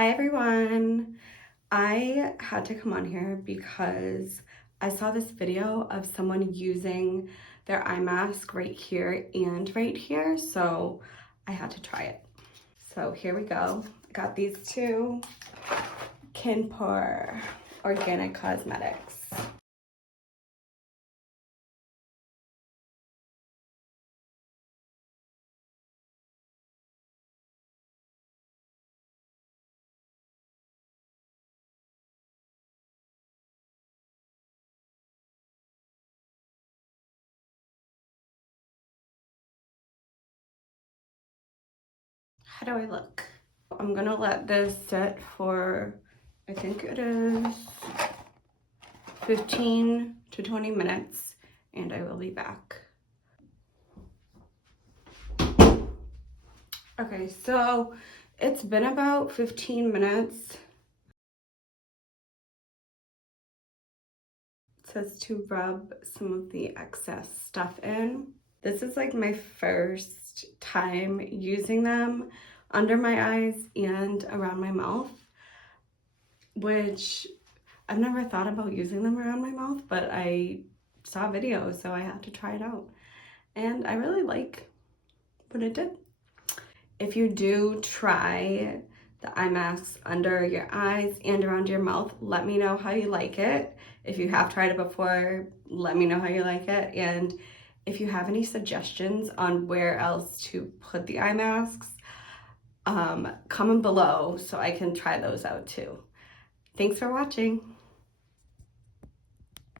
Hi everyone. I had to come on here because I saw this video of someone using their eye mask right here and right here, so I had to try it. So here we go. I got these two Kinpur organic cosmetics. How do I look? I'm gonna let this sit for, I think it is 15 to 20 minutes, and I will be back. Okay, so it's been about 15 minutes. It says to rub some of the excess stuff in. This is like my first time using them under my eyes and around my mouth, which I've never thought about using them around my mouth, but I saw videos, so I had to try it out. And I really like what it did. If you do try the eye masks under your eyes and around your mouth, let me know how you like it. If you have tried it before, let me know how you like it. And if you have any suggestions on where else to put the eye masks, comment below so I can try those out too. Thanks for watching.